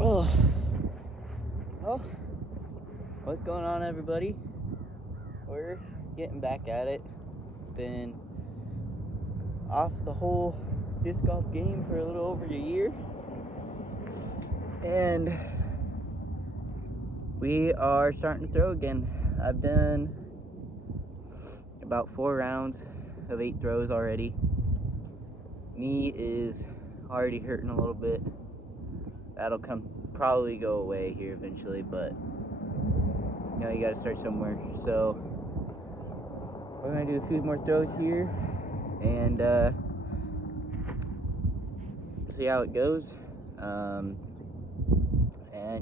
Oh, well, what's going on, everybody? We're getting back at it. Been off the whole disc golf game for a little over a year, and we are starting to throw again. I've done about 4 rounds of 8 throws already. Knee is already hurting a little bit. That'll probably go away here eventually, but you gotta start somewhere. So we're gonna do a few more throws here and see how it goes. And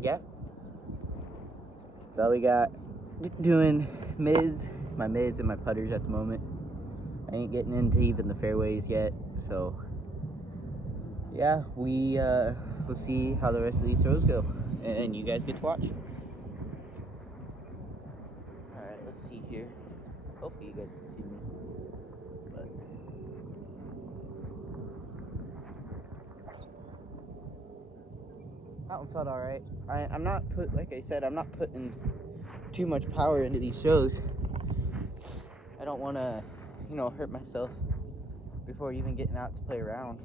yeah, so we got doing my mids and my putters at the moment. I ain't getting into even the fairways yet, so yeah, we'll see how the rest of these throws go, and you guys get to watch. Alright, let's see here. Hopefully you guys can see me. But that one felt alright. I'm not like I said, I'm not putting too much power into these shows. I don't want to, hurt myself before even getting out to play around.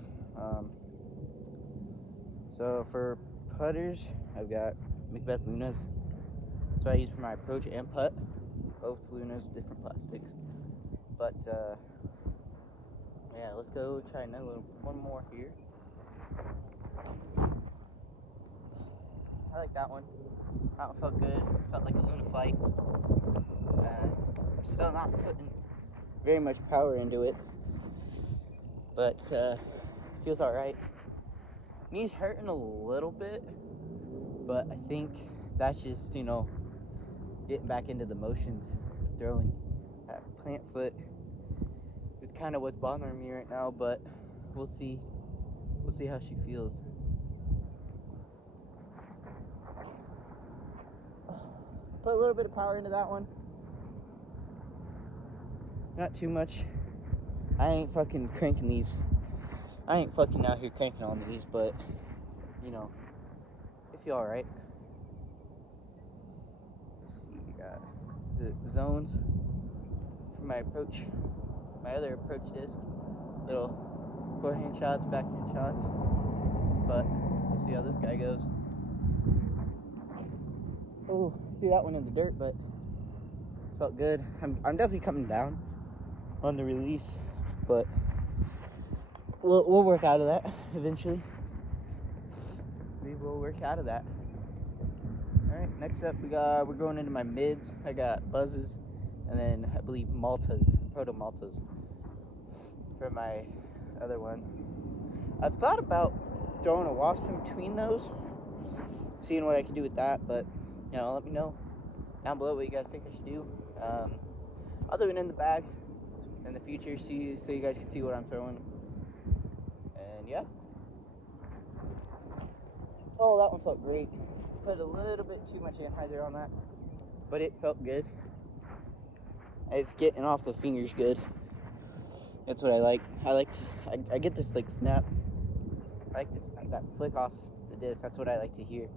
So for putters, I've got Macbeth Lunas. That's what I use for my approach and putt. Both Lunas, different plastics. But yeah, let's go try one more here. I like that one. That one felt good. Felt like a Luna flight. I'm still not putting very much power into it, but feels all right. Knee's hurting a little bit, but I think that's just, getting back into the motions of throwing. That plant foot is kind of what's bothering me right now, but we'll see. We'll see how she feels. Put a little bit of power into that one. Not too much. I ain't fucking cranking these. I ain't fucking out here cranking on these, but, they feel alright. Let's see, we got the zones for my other approach disc. Little forehand shots, backhand shots. But we'll see how this guy goes. Oh, threw that one in the dirt, but felt good. I'm definitely coming down on the release, but we'll work out of that eventually. We will work out of that. All right, next up we're going into my mids. I got buzzes, and then I believe proto maltas for my other one. I've thought about throwing a wasp in between those, seeing what I can do with that, but let me know down below what you guys think I should do. I'll do it in the bag in the future, so you guys can see what I'm throwing. And yeah. Oh, that one felt great. Put a little bit too much anhyzer on that, but it felt good. It's getting off the fingers good. That's what I like. I get this like snap. I like that flick off the disc. That's what I like to hear.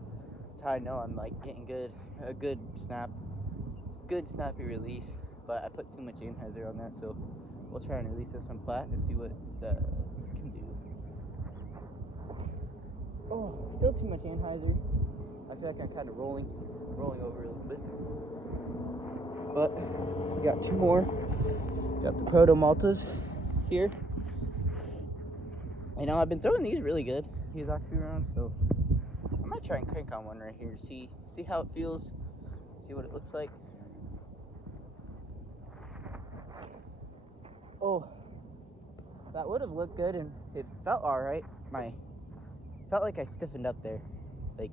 That's how I know I'm like getting a good snap. Good snappy release, but I put too much anhyzer on that, so we'll try and release this one flat and see what this can do. Oh, still too much anhyzer. I feel like I'm kind of rolling over a little bit. But we got 2 more. Got the Proto Maltas here. I've been throwing these really good these last few rounds, so I might try and crank on one right here. See how it feels. See what it looks like. Oh, that would have looked good, and it felt all right. Felt like I stiffened up there. Like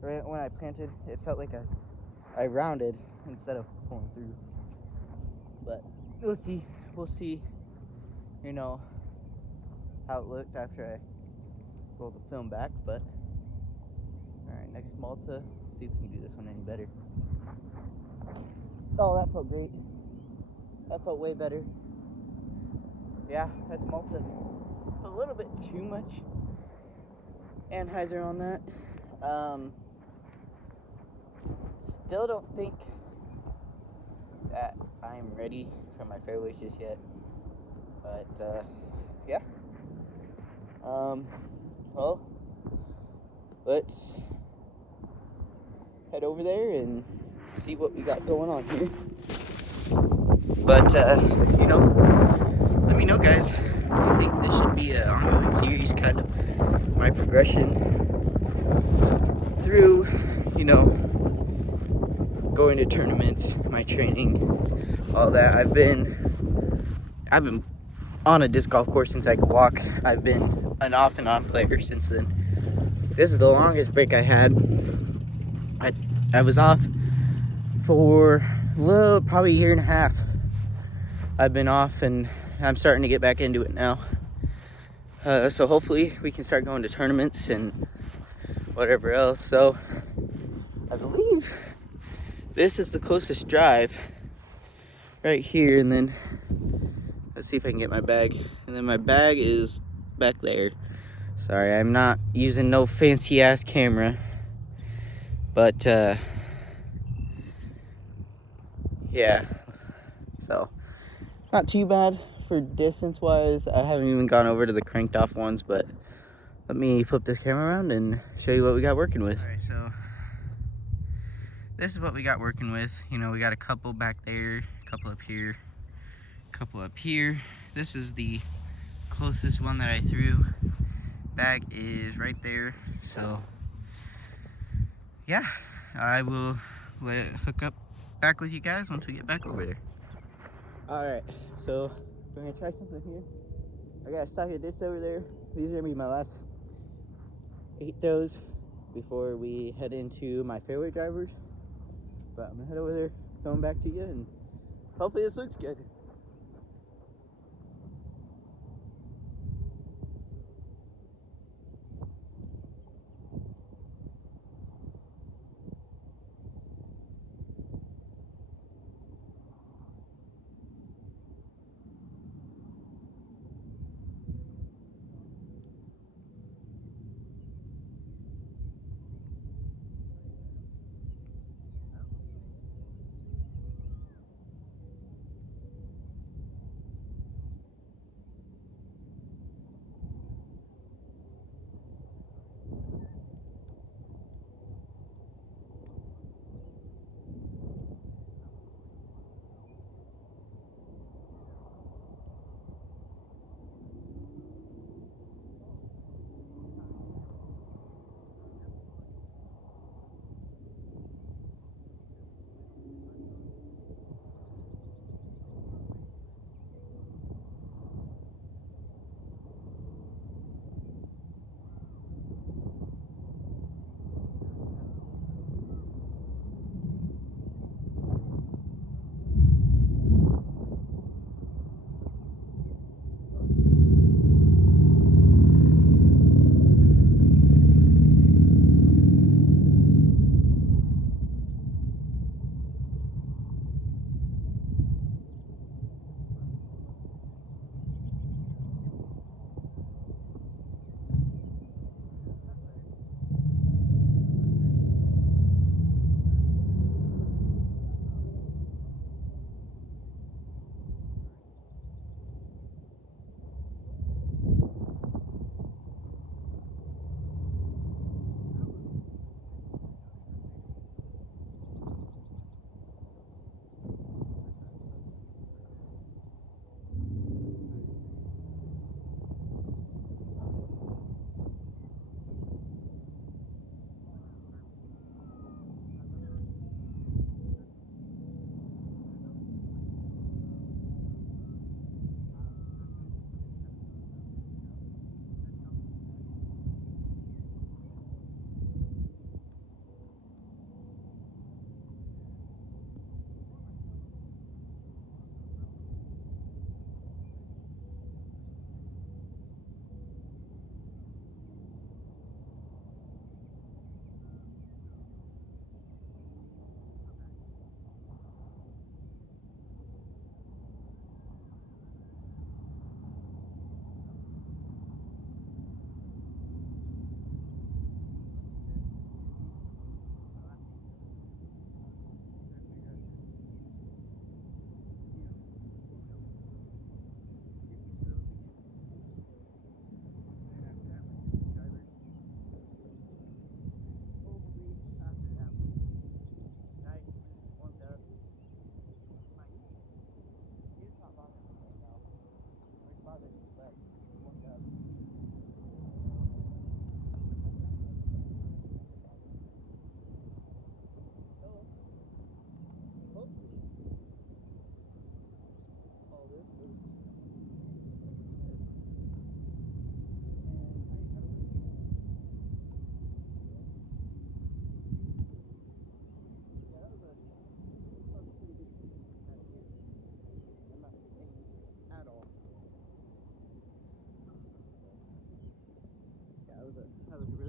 right when I planted, it felt like I rounded instead of pulling through. But we'll see. How it looked after I rolled the film back. But all right, next Malta. See if we can do this one any better. Oh, that felt great. That felt way better. Yeah, that's Malta. A little bit too much anhyzer on that. Still don't think that I'm ready for my fairways just yet. But, yeah. Well, let's head over there and see what we got going on here. But, let me know, guys, if you think this should be an ongoing series, kind of my progression through, going to tournaments, my training, all that. I've been on a disc golf course since I could walk. I've been an off and on player since then. This is the longest break I had. I was off for probably a year and a half. I've been off and I'm starting to get back into it now. So hopefully we can start going to tournaments and whatever else. So I believe this is the closest drive right here, and then let's see if I can get my bag. And then my bag is back there. Sorry, I'm not using no fancy ass camera, but yeah, so not too bad for distance wise. I haven't even gone over to the cranked off ones, but let me flip this camera around and show you what we got working with. All right, so this is what we got working with. We got a couple back there, a couple up here, a couple up here. This is the closest one that I threw. Bag is right there. So yeah, I will hook up back with you guys once we get back over there. All right, so we're gonna try something here. I got a stack of discs over there. These are gonna be my last 8 throws before we head into my fairway drivers. But I'm gonna head over there, throw them back to you, and hopefully this looks good.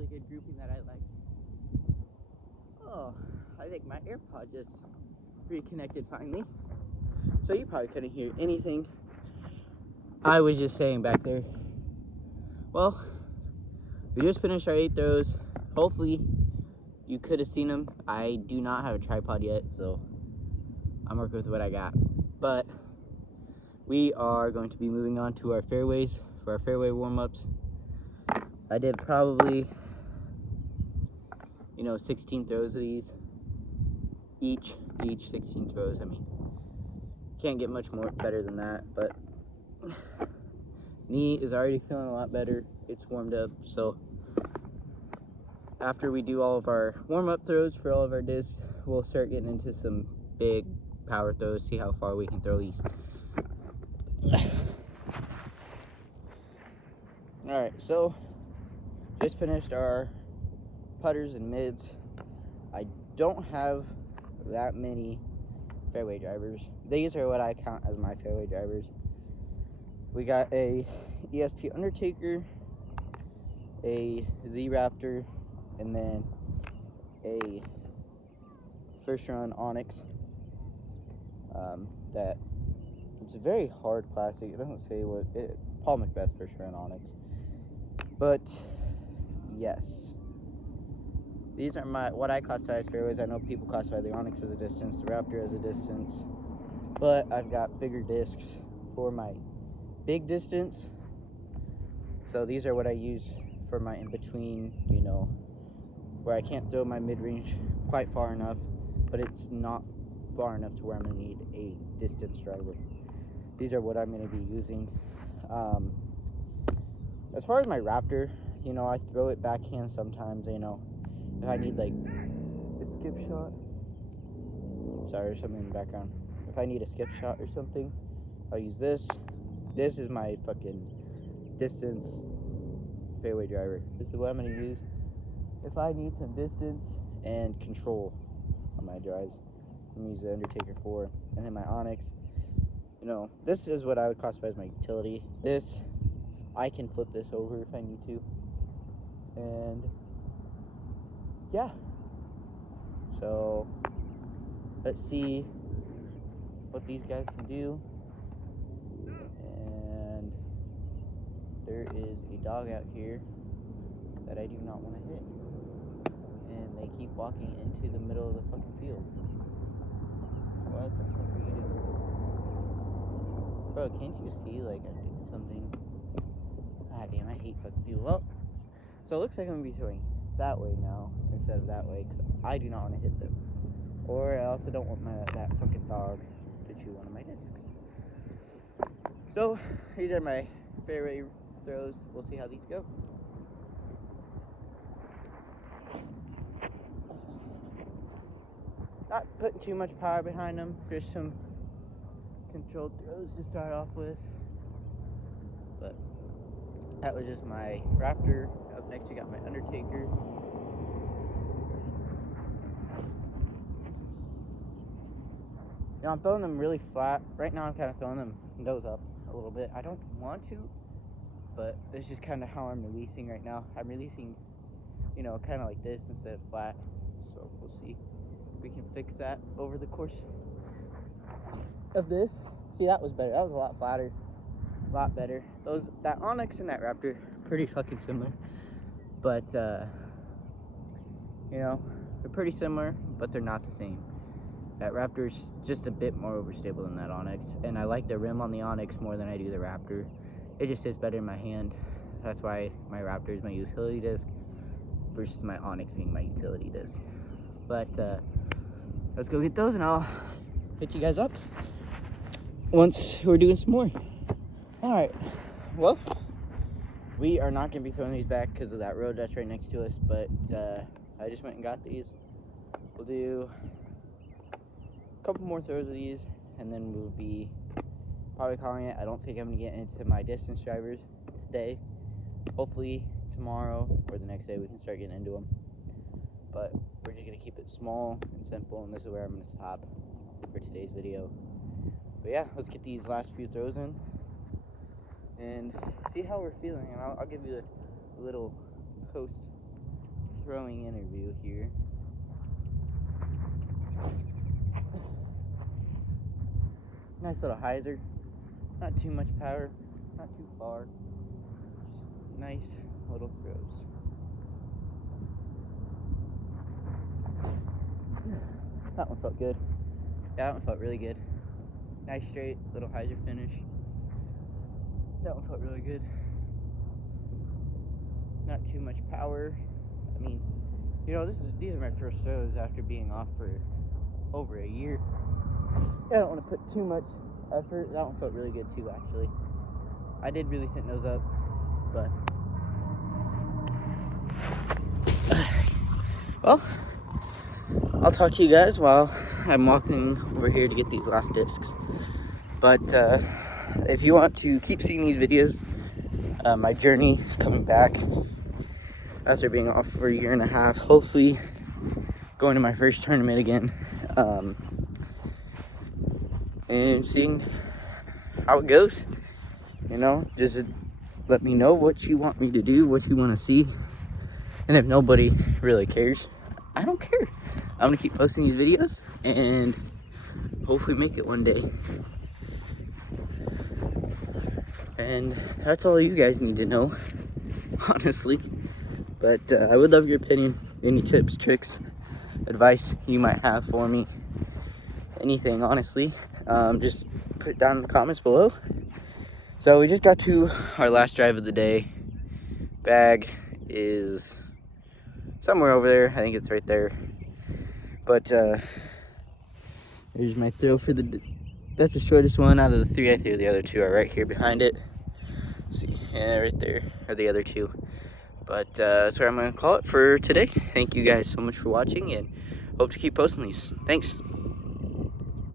good grouping that I liked. Oh, I think my AirPod just reconnected finally. So you probably couldn't hear anything I was just saying back there. Well, we just finished our 8 throws. Hopefully you could have seen them. I do not have a tripod yet, so I'm working with what I got. But we are going to be moving on to our fairways for our fairway warm-ups. I did probably, 16 throws of these. Each 16 throws. I mean, can't get much more better than that, but knee is already feeling a lot better. It's warmed up, so after we do all of our warm-up throws for all of our discs, we'll start getting into some big power throws, see how far we can throw these. Alright, so just finished our putters and mids. I don't have that many fairway drivers. These are what I count as my fairway drivers. We got a ESP Undertaker, a Z Raptor, and then a First Run Onyx. That it's a very hard plastic. It doesn't say what it. Paul Macbeth First Run Onyx. But yes, these are what I classify as fairways. I know people classify the Onyx as a distance, the Raptor as a distance, but I've got bigger discs for my big distance. So these are what I use for my in-between, where I can't throw my mid-range quite far enough, but it's not far enough to where I'm going to need a distance driver. These are what I'm going to be using. As far as my Raptor, I throw it backhand sometimes, if I need like a skip shot. Sorry, there's something in the background. If I need a skip shot or something, I'll use this. This is my fucking distance fairway driver. This is what I'm going to use if I need some distance and control on my drives. I'm going to use the Undertaker 4. And then my Onyx, this is what I would classify as my utility. This, I can flip this over if I need to. And yeah. So let's see what these guys can do. And there is a dog out here that I do not want to hit. And they keep walking into the middle of the fucking field. What the fuck are you doing? Bro, can't you see, I'm doing something? Ah, damn, I hate fucking people. Well, so it looks like I'm going to be throwing that way now instead of that way, because I do not want to hit them. Or I also don't want that fucking dog to chew one of my discs. So, these are my fairway throws. We'll see how these go. Not putting too much power behind them, just some controlled throws to start off with. But that was just my Raptor. Up next we got my Undertaker. I'm throwing them really flat. Right now I'm kind of throwing them nose up a little bit. I don't want to, but it's just kind of how I'm releasing right now. I'm releasing, kind of like this instead of flat. So we'll see. We can fix that over the course of this. See, that was better. That was a lot flatter, a lot better. That Onyx and that Raptor, pretty fucking similar, but they're pretty similar, but they're not the same. That Raptor's just a bit more overstable than that Onyx, and I like the rim on the Onyx more than I do the Raptor. It just sits better in my hand. That's why my Raptor is my utility disc versus my Onyx being my utility disc. But let's go get those and I'll hit you guys up once we're doing some more. Alright, well, we are not going to be throwing these back because of that road that's right next to us, but I just went and got these. We'll do a couple more throws of these and then we'll be probably calling it. I don't think I'm going to get into my distance drivers today. Hopefully tomorrow or the next day we can start getting into them. But we're just going to keep it small and simple, and this is where I'm going to stop for today's video. But yeah, let's get these last few throws in and see how we're feeling, and I'll give you a little post throwing interview here. Nice little hyzer. Not too much power, not too far. Just nice little throws. That one felt good. Yeah, that one felt really good. Nice straight little hyzer finish. That one felt really good. Not too much power. I mean, you know, these are my first throws after being off for over a year. I don't want to put too much effort. That one felt really good too, actually. I did really sit nose up, but well, I'll talk to you guys while I'm walking over here to get these last discs. But if you want to keep seeing these videos, my journey coming back after being off for a year and a half, hopefully going to my first tournament again, and seeing how it goes. You know, just let me know what you want me to do, what you want to see. And if nobody really cares, I don't care. I'm gonna keep posting these videos and hopefully make it one day. And that's all you guys need to know, honestly. But I would love your opinion, any tips, tricks, advice you might have for me, anything, honestly. Just put it down in the comments below. So we just got to our last drive of the day. Bag is somewhere over there. I think it's right there. But here's my throw for that's the shortest one out of the three. I threw the other two are right here behind it. Let's see, yeah, right there are the other two. But that's where I'm gonna call it for today. Thank you guys so much for watching, and hope to keep posting these. Thanks.